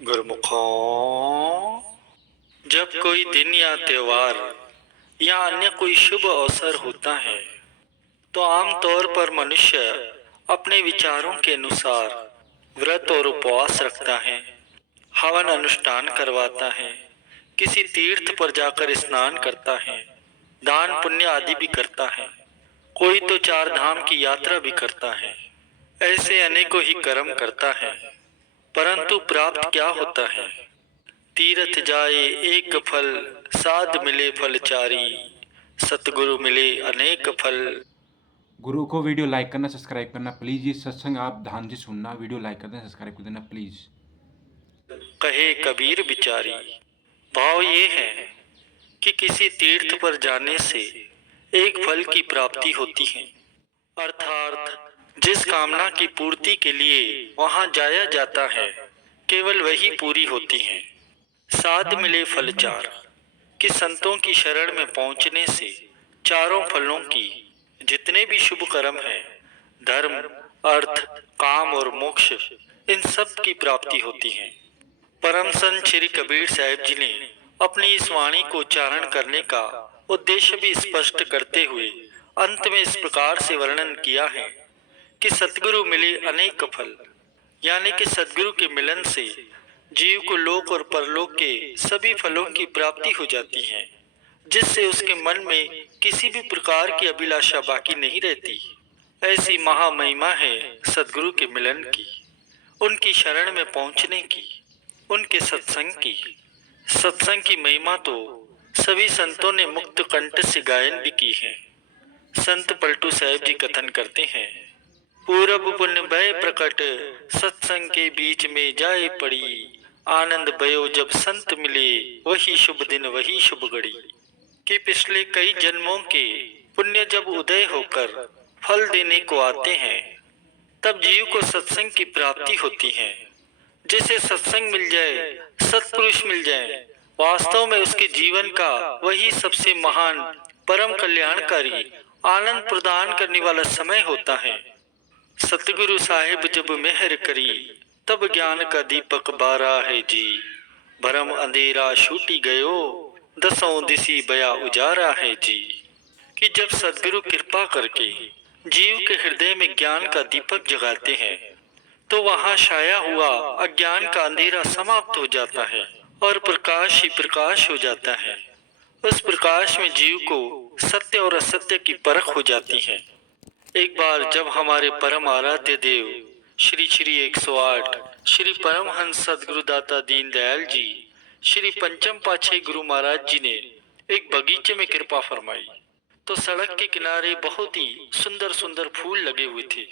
गुरुमुखों, जब कोई दिन या त्योहार या अन्य कोई शुभ अवसर होता है तो आमतौर पर मनुष्य अपने विचारों के अनुसार व्रत और उपवास रखता है, हवन अनुष्ठान करवाता है, किसी तीर्थ पर जाकर स्नान करता है, दान पुण्य आदि भी करता है, कोई तो चार धाम की यात्रा भी करता है। ऐसे अनेकों ही कर्म करता है, परंतु प्राप्त क्या होता है? तीरथ जाए एक फल, साध मिले फल चारी, सतगुरु मिले अनेक फल। गुरु को वीडियो लाइक करना, सब्सक्राइब करना प्लीज। ये सत्संग आप ध्यान से सुनना, वीडियो लाइक कर देना, सब्सक्राइब कर देना प्लीज। कहे कबीर बिचारी। भाव ये है कि किसी तीर्थ पर जाने से एक फल की प्राप्ति होती है, अर्थात जिस कामना की पूर्ति के लिए वहां जाया जाता है केवल वही पूरी होती है। साध मिले फल चार, कि संतों की शरण में पहुंचने से चारों फलों की, जितने भी शुभ कर्म हैं, धर्म, अर्थ, काम और मोक्ष, इन सब की प्राप्ति होती है। परम संत श्री कबीर साहिब जी ने अपनी इस वाणी को उच्चारण करने का उद्देश्य भी स्पष्ट करते हुए अंत में इस प्रकार से वर्णन किया है कि सतगुरु मिले अनेक फल, यानी कि सदगुरु के मिलन से जीव को लोक और परलोक के सभी फलों की प्राप्ति हो जाती है, जिससे उसके मन में किसी भी प्रकार की अभिलाषा बाकी नहीं रहती। ऐसी महामहिमा है सदगुरु के मिलन की, उनकी शरण में पहुंचने की, उनके सत्संग की। सत्संग की महिमा तो सभी संतों ने मुक्त कंठ से गायन भी की है। संत पलटू साहिब जी कथन करते हैं, पूरब पुण्य भय प्रकट, सत्संग के बीच में जाए पड़ी, आनंद भयो जब संत मिले, वही शुभ दिन वही शुभ घड़ी। कि पिछले कई जन्मों के पुण्य जब उदय होकर फल देने को आते हैं, तब जीव को सत्संग की प्राप्ति होती है। जिसे सत्संग मिल जाए, सत्पुरुष मिल जाए, वास्तव में उसके जीवन का वही सबसे महान, परम कल्याणकारी, आनंद प्रदान करने वाला समय होता है। सतगुरु साहिब जब मेहर करी, तब ज्ञान का दीपक बारा है जी, भरम अंधेरा छूटी गयो, दसों दिशी बया उजारा है जी। कि जब सदगुरु कृपा करके जीव के हृदय में ज्ञान का दीपक जगाते हैं, तो वहां छाया हुआ अज्ञान का अंधेरा समाप्त हो जाता है और प्रकाश ही प्रकाश हो जाता है। उस प्रकाश में जीव को सत्य और असत्य की परख हो जाती है। एक बार जब हमारे परम आराध्य देव श्री श्री 108 श्री परमहंस सदगुरुदाता दीनदयाल जी, श्री पंचम पातशाही गुरु महाराज जी ने एक बगीचे में कृपा फरमाई, तो सड़क के किनारे बहुत ही सुंदर सुंदर फूल लगे हुए थे।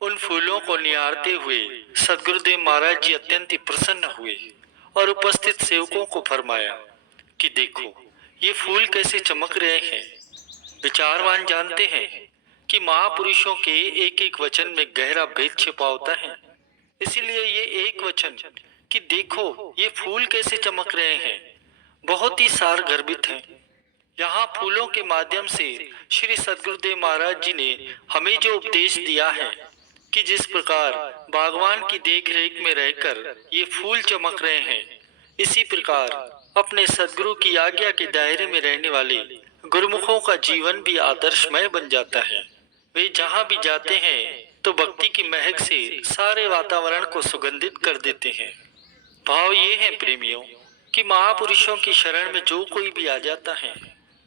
उन फूलों को निहारते हुए सदगुरुदेव महाराज जी अत्यंत ही प्रसन्न हुए और उपस्थित सेवकों को फरमाया कि देखो, ये फूल कैसे चमक रहे हैं। विचारवान जानते हैं कि महापुरुषों के एक एक वचन में गहरा भेद छिपा होता है। इसीलिए ये एक वचन कि देखो ये फूल कैसे चमक रहे हैं बहुत ही सार गर्भित है। यहाँ फूलों के माध्यम से श्री सदगुरुदेव महाराज जी ने हमें जो उपदेश दिया है कि जिस प्रकार बागवान की देख रेख में रहकर ये फूल चमक रहे हैं, इसी प्रकार अपने सदगुरु की आज्ञा के दायरे में रहने वाले गुरुमुखों का जीवन भी आदर्शमय बन जाता है। वे जहाँ भी जाते हैं तो भक्ति की महक से सारे वातावरण को सुगंधित कर देते हैं। भाव ये है प्रेमियों कि महापुरुषों की शरण में जो कोई भी आ जाता है,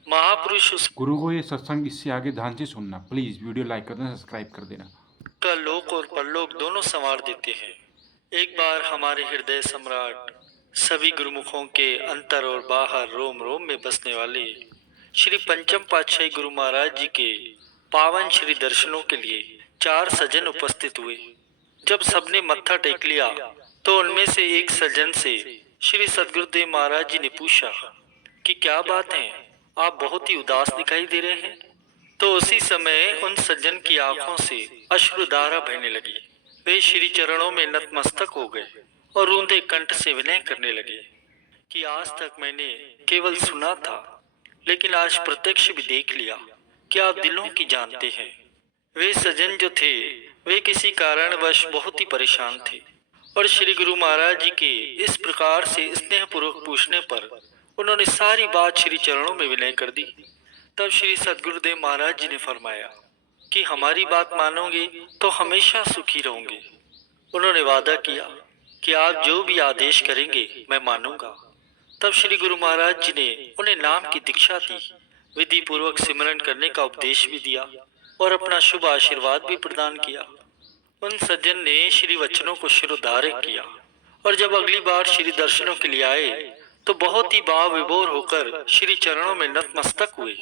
महापुरुष गुरु को ये सत्संग इससे आगे ध्यान से सुनना प्लीज, वीडियो लाइक कर देना, सब्सक्राइब कर देना। उसका लोक और परलोक दोनों संवार देते हैं। एक बार हमारे हृदय सम्राट, सभी गुरुमुखों के अंतर और बाहर रोम रोम में बसने वाले श्री पंचम पातशाही गुरु महाराज जी के पावन श्री दर्शनों के लिए चार सज्जन उपस्थित हुए। जब सबने मत्था टेक लिया तो उनमें से एक सज्जन से श्री सदगुरुदेव महाराज जी ने पूछा कि क्या बात है, आप बहुत ही उदास दिखाई दे रहे हैं। तो उसी समय उन सज्जन की आंखों से अश्रुधारा बहने लगी। वे श्री चरणों में नतमस्तक हो गए और रूंधे कंठ से विनय करने लगे कि आज तक मैंने केवल सुना था, लेकिन आज प्रत्यक्ष भी देख लिया कि आप दिलों की जानते हैं। वे सज्जन जो थे वे किसी कारणवश बहुत ही परेशान थे और श्री गुरु महाराज जी के इस प्रकार से स्नेहपूर्वक पूछने पर उन्होंने सारी बात श्री चरणों में विनय कर दी। तब श्री सद्गुरुदेव महाराज जी ने फरमाया कि हमारी बात मानोगे तो हमेशा सुखी रहोगे। उन्होंने वादा किया कि आप जो भी आदेश करेंगे मैं मानूंगा। तब श्री गुरु महाराज जी ने उन्हें नाम की दीक्षा दी, विधि पूर्वक सिमरन करने का उपदेश भी दिया और अपना शुभ आशीर्वाद भी प्रदान किया। उन सज्जन ने श्री वचनों को शिरोधार्य किया और जब अगली बार श्री दर्शनों के लिए आए तो बहुत ही भाव विभोर होकर श्री चरणों में नतमस्तक हुए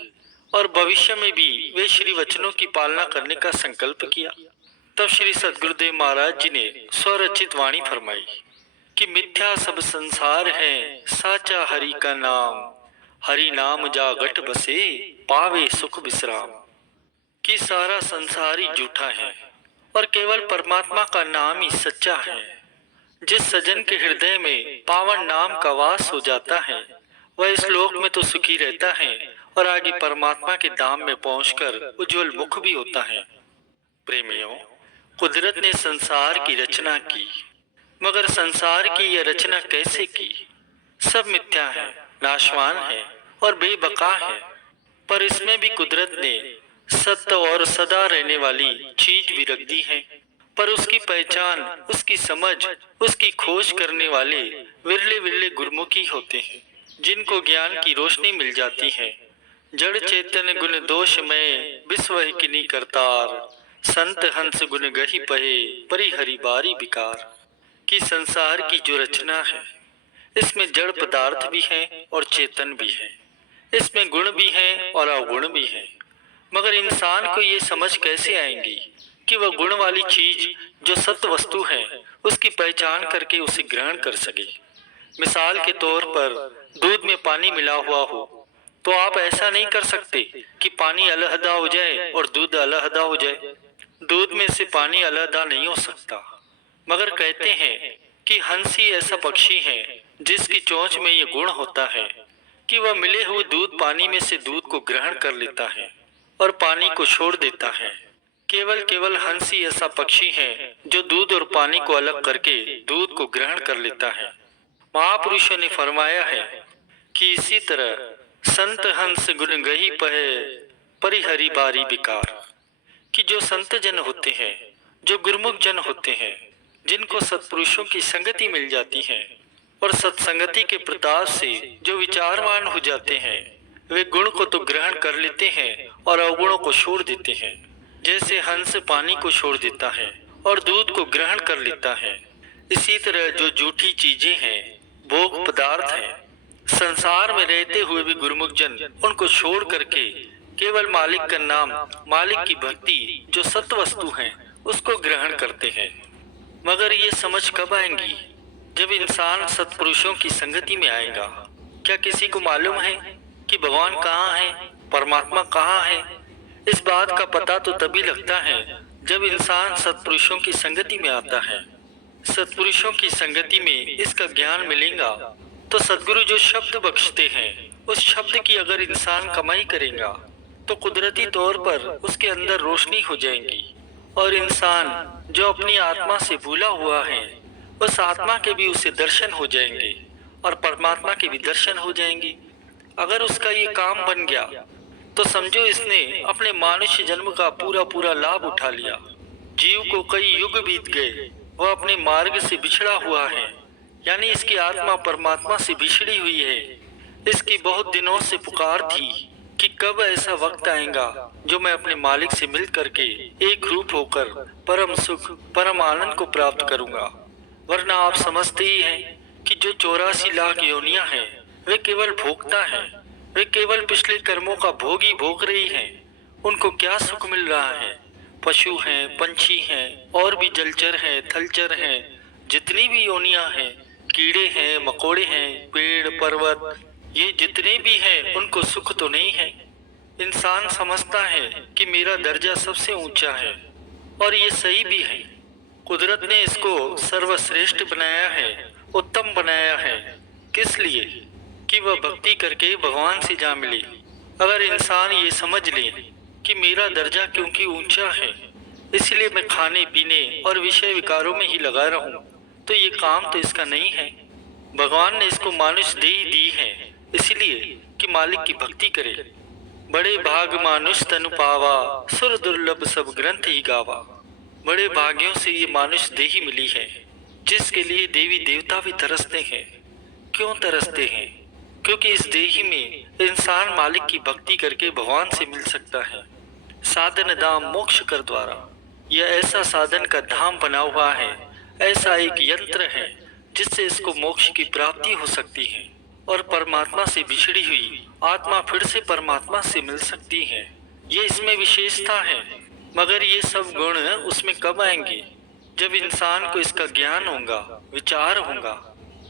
और भविष्य में भी वे श्री वचनों की पालना करने का संकल्प किया। तब श्री सद्गुरुदेव महाराज जी ने स्वरचित वाणी फरमाई कि मिथ्या सब संसार है, साचा हरि का नाम, हरि नाम जागट बसे, पावे सुख विश्राम। कि सारा संसार ही झूठा है और केवल परमात्मा का नाम ही सच्चा है। जिस सजन के हृदय में पावन नाम का वास हो जाता है वह इस लोक में तो सुखी रहता है और आगे परमात्मा के धाम में पहुंचकर उज्जवल मुख भी होता है। प्रेमियों, कुदरत ने संसार की रचना की, मगर संसार की यह रचना कैसे की? सब मिथ्या है, नाशवान है और बेबका है, पर इसमें भी कुदरत ने सत्य और सदा रहने वाली चीज भी रख दी है। पर उसकी पहचान, उसकी समझ, उसकी खोज करने वाले विरले विरले गुरमुखी होते हैं, जिनको ज्ञान की रोशनी मिल जाती है। जड़ चेतन गुण दोष में विश्व किनी करतार, संत हंस गुण गही पहे परिहरि बारी विकार। कि संसार की जो रचना है इसमें जड़ पदार्थ भी है और चेतन भी है, इसमें गुण भी है और अवगुण भी है, मगर इंसान को ये समझ कैसे आएंगी कि वह गुण वाली चीज जो सत्य वस्तु है उसकी पहचान करके उसे ग्रहण कर सके। मिसाल के तौर पर दूध में पानी मिला हुआ हो तो आप ऐसा नहीं कर सकते कि पानी अलहदा हो जाए और दूध अलहदा हो जाए। दूध में से पानी अलहदा नहीं हो सकता। मगर कहते हैं कि हंस ही ऐसा पक्षी है जिसकी चोंच में ये गुण होता है कि वह मिले हुए दूध पानी में से दूध को ग्रहण कर लेता है और पानी को छोड़ देता है। केवल हंस ही ऐसा पक्षी है जो दूध और पानी को अलग करके दूध को ग्रहण कर लेता है। महापुरुषों ने फरमाया है कि इसी तरह संत हंस गुण गही पहे परिहरि बारी विकार। कि जो संत जन होते हैं, जो गुरमुख जन होते हैं, जिनको सत्पुरुषों की संगति मिल जाती है और सत्संगति के प्रताप से जो विचारवान हो जाते हैं, वे गुण को तो ग्रहण कर लेते हैं और अवगुणों को छोड़ देते हैं। जैसे हंस पानी को छोड़ देता है और दूध को ग्रहण कर लेता है, इसी तरह जो झूठी चीजें हैं, भोग पदार्थ हैं, संसार में रहते हुए भी गुरमुख जन उनको छोड़ करके केवल मालिक का नाम, मालिक की भक्ति जो सत्य वस्तु है उसको ग्रहण करते हैं। मगर ये समझ कब आएंगी? जब इंसान सत्पुरुषों की संगति में आएगा। क्या किसी को मालूम है कि भगवान कहाँ है, परमात्मा कहाँ है? इस बात का पता तो तभी लगता है जब इंसान सत्पुरुषों की संगति में आता है। सत्पुरुषों की संगति में इसका ज्ञान मिलेगा तो सद्गुरु जो शब्द बख्शते हैं उस शब्द की अगर इंसान कमाई करेगा तो कुदरती तौर पर उसके अंदर रोशनी हो जाएगी और इंसान जो अपनी आत्मा से भूला हुआ है उस आत्मा के भी उसे दर्शन हो जाएंगे और परमात्मा के भी दर्शन हो जाएंगे। अगर उसका ये काम बन गया तो समझो इसने अपने मानुष्य जन्म का पूरा लाभ उठा लिया। जीव को कई युग बीत गए, वह अपने मार्ग से बिछड़ा हुआ है, यानी इसकी आत्मा परमात्मा से बिछड़ी हुई है। इसकी बहुत दिनों से पुकार थी कि कब ऐसा वक्त आएगा जो मैं अपने मालिक से मिल करके एक रूप होकर परम सुख, परम आनंद को प्राप्त करूंगा। वरना आप समझते ही हैं कि जो 84 लाख योनियां हैं वे केवल भोगता है, वे केवल पिछले कर्मों का भोग ही भोग रही हैं। उनको क्या सुख मिल रहा है? पशु हैं, पंछी हैं और भी जलचर हैं, थलचर हैं, जितनी भी योनियां हैं, कीड़े हैं, मकोड़े हैं, पेड़ पर्वत, ये जितने भी हैं उनको सुख तो नहीं है। इंसान समझता है कि मेरा दर्जा सबसे ऊंचा है और ये सही भी है। कुदरत ने इसको सर्वश्रेष्ठ बनाया है, उत्तम बनाया है। किस लिए? कि वह भक्ति करके भगवान से जा मिले। अगर इंसान ये समझ ले कि मेरा दर्जा क्योंकि ऊंचा है इसलिए मैं खाने पीने और विषय विकारों में ही लगा रहूं, तो ये काम तो इसका नहीं है। भगवान ने इसको मानुष देह दी है इसलिए कि मालिक की भक्ति करे। बड़े भाग मानुष तनु पावा, सुर दुर्लभ सब ग्रंथ ही गावा। बड़े भाग्यों से ये मानुष देही मिली है, जिसके लिए देवी देवता भी तरसते हैं। क्यों तरसते हैं? क्योंकि इस देही में इंसान मालिक की भक्ति करके भगवान से मिल सकता है। साधन धाम मोक्ष कर द्वारा, यह ऐसा साधन का धाम बना हुआ है, ऐसा एक यंत्र है जिससे इसको मोक्ष की प्राप्ति हो सकती है और परमात्मा से बिछड़ी हुई आत्मा फिर से परमात्मा से मिल सकती है। ये इसमें विशेषता है। मगर ये सब गुण उसमें कब आएंगे? जब इंसान को इसका ज्ञान होगा, विचार होगा,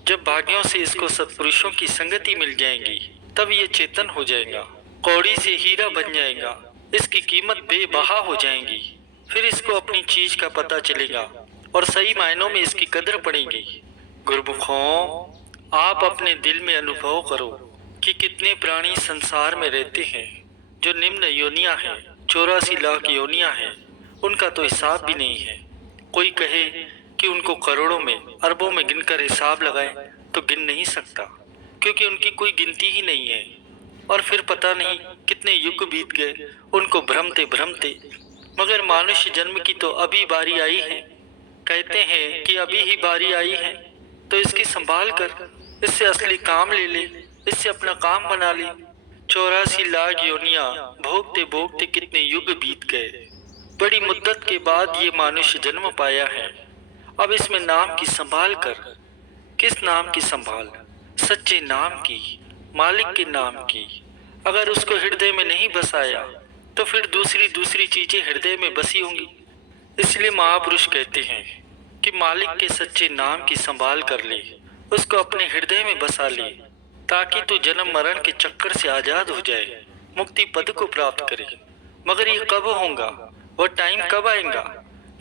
जब भाग्यों से इसको सत्पुरुषों की संगति मिल जाएगी, तब ये चेतन हो जाएगा, कौड़ी से हीरा बन जाएगा, इसकी कीमत बेबहा हो जाएगी। फिर इसको अपनी चीज का पता चलेगा और सही मायनों में इसकी कदर पड़ेगी। गुरुमुखों, आप अपने दिल में अनुभव करो कि कितने प्राणी संसार में रहते हैं जो निम्न योनियां हैं, 84 लाख योनियां हैं, उनका तो हिसाब भी नहीं है। कोई कहे कि उनको करोड़ों में, अरबों में गिनकर हिसाब लगाए तो गिन नहीं सकता, क्योंकि उनकी कोई गिनती ही नहीं है। और फिर पता नहीं कितने युग बीत गए उनको भ्रमते भ्रमते। मगर मानुष्य जन्म की तो अभी बारी आई है। कहते हैं कि अभी ही बारी आई है, तो इसकी संभाल कर इससे असली काम ले ले, इससे अपना काम बना ले। 84 लाख योनियां भोगते भोगते कितने युग बीत गए। बड़ी मुद्दत के बाद ये मानुष्य जन्म पाया है। अब इसमें नाम की संभाल कर। किस नाम की संभाल? सच्चे नाम की, मालिक के नाम की। अगर उसको हृदय में नहीं बसाया तो फिर दूसरी चीजें हृदय में बसी होंगी। इसलिए महापुरुष कहते हैं कि मालिक के सच्चे नाम की संभाल कर ले, उसको अपने हृदय में बसा ले, ताकि तू जन्म मरण के चक्कर से आजाद हो जाए, मुक्ति पद को प्राप्त करे। मगर ये कब होगा? वह टाइम कब आएगा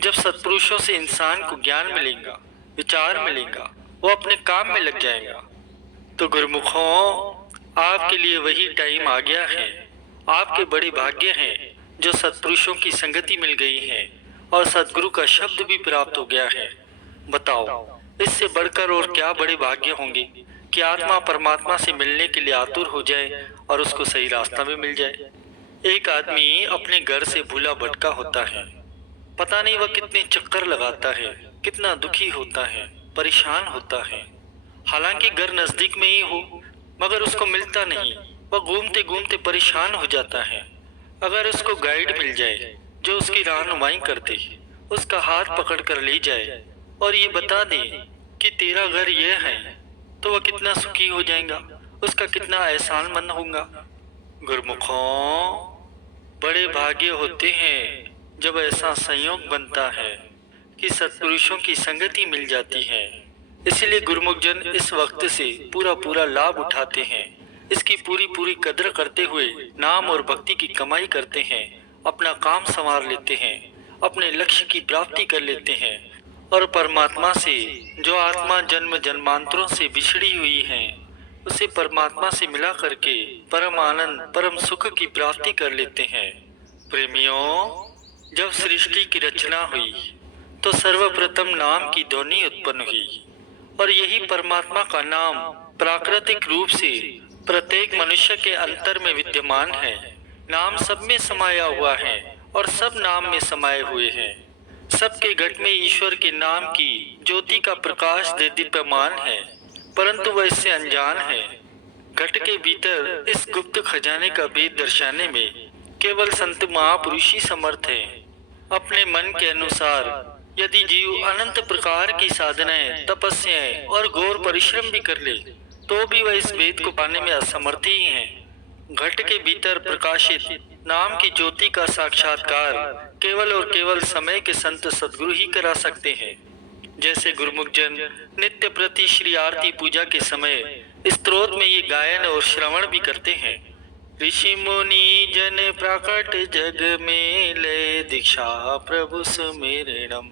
जब सत्पुरुषों से इंसान को ज्ञान मिलेगा, विचार मिलेगा, वो अपने काम में लग जाएगा। तो गुरुमुखों, आपके लिए वही टाइम आ गया है। आपके बड़े भाग्य हैं जो सत्पुरुषों की संगति मिल गई है और सद्गुरु का शब्द भी प्राप्त हो गया है। बताओ, इससे बढ़कर और क्या बड़े भाग्य होंगे कि आत्मा परमात्मा से मिलने के लिए आतुर हो जाए और उसको सही रास्ता भी मिल जाए। एक आदमी अपने घर से भूला भटका होता है, पता नहीं वह कितने चक्कर लगाता है, कितना दुखी होता है, परेशान होता है। हालांकि घर नजदीक में ही हो, मगर उसको मिलता नहीं, वह घूमते घूमते परेशान हो जाता है। अगर उसको गाइड मिल जाए जो उसकी रहनुमाई कर दे, उसका हाथ पकड़ कर ले जाए और ये बता दे कि तेरा घर यह है, तो वह कितना सुखी हो जाएगा, उसका कितना एहसानमंद होगा। गुरुमुखों, बड़े भाग्य होते हैं जब ऐसा संयोग बनता है कि सत्पुरुषों की संगति मिल जाती है। इसलिए गुरुमुख जन इस वक्त से पूरा लाभ उठाते हैं, इसकी पूरी कदर करते हुए नाम और भक्ति की कमाई करते हैं, अपना काम संवार लेते हैं, अपने लक्ष्य की प्राप्ति कर लेते हैं और परमात्मा से, जो आत्मा जन्म जन्मांतरों से बिछड़ी हुई है, उसे परमात्मा से मिला करके परम आनंद, परम सुख की प्राप्ति कर लेते हैं। प्रेमियों, जब सृष्टि की रचना हुई तो सर्वप्रथम नाम की ध्वनि उत्पन्न हुई और यही परमात्मा का नाम प्राकृतिक रूप से प्रत्येक मनुष्य के अंतर में विद्यमान है। नाम सब में समाया हुआ है और सब नाम में समाये हुए हैं। सबके घट में ईश्वर के नाम की ज्योति का प्रकाश दीप्यमान है, परंतु वह इससे अनजान है। घट के भीतर इस गुप्त खजाने का भेद दर्शाने में केवल संत महापुरुष ही समर्थ हैं। अपने मन के अनुसार यदि जीव अनंत प्रकार की साधनाएं, तपस्याएं और घोर परिश्रम भी कर ले, तो भी वह इस भेद को पाने में असमर्थ ही है। घट के भीतर प्रकाशित नाम की ज्योति का साक्षात्कार केवल और केवल समय के संत सद्गुरु ही करा सकते हैं। जैसे गुरुमुख जन नित्य प्रति श्री आरती पूजा के समय स्तोत्र में ये गायन और श्रवण भी करते हैं। ऋषि मुनि जन प्रकट जग में ले दीक्षा प्रभु सुमिरणम।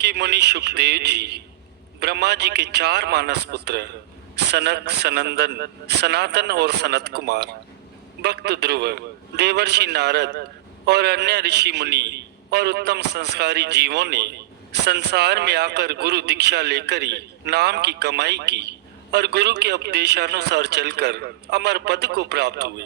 कि मुनि सुखदेव जी, ब्रह्मा जी के 4 मानस पुत्र सनक, सनंदन, सनातन और सनत कुमार, भक्त ध्रुव, देवर्षि नारद और अन्य ऋषि मुनि और उत्तम संस्कारी जीवों ने संसार में आकर गुरु दीक्षा लेकर ही नाम की कमाई की और गुरु के उपदेशानुसार चलकर अमर पद को प्राप्त हुए।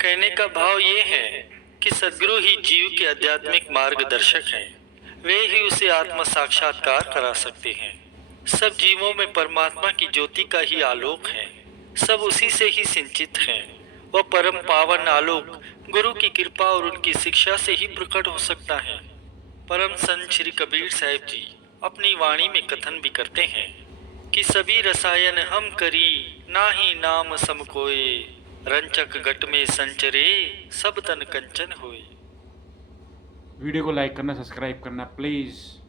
कहने का भाव ये है कि सद्गुरु ही जीव के आध्यात्मिक मार्गदर्शक हैं। वे ही उसे आत्म साक्षात्कार करा सकते हैं। सब जीवों में परमात्मा की ज्योति का ही आलोक है। सब उसी से ही सिंचित हैं। वह परम पावन आलोक गुरु की कृपा और उनकी शिक्षा से ही प्रकट हो सकता है। परम संत श्री कबीर साहिब जी अपनी वाणी में कथन भी करते हैं कि सभी रसायन हम करी नाही नाम सम कोय, रंचक घट में संचरे सब तन कंचन होए। वीडियो को लाइक करना, सब्सक्राइब करना प्लीज़।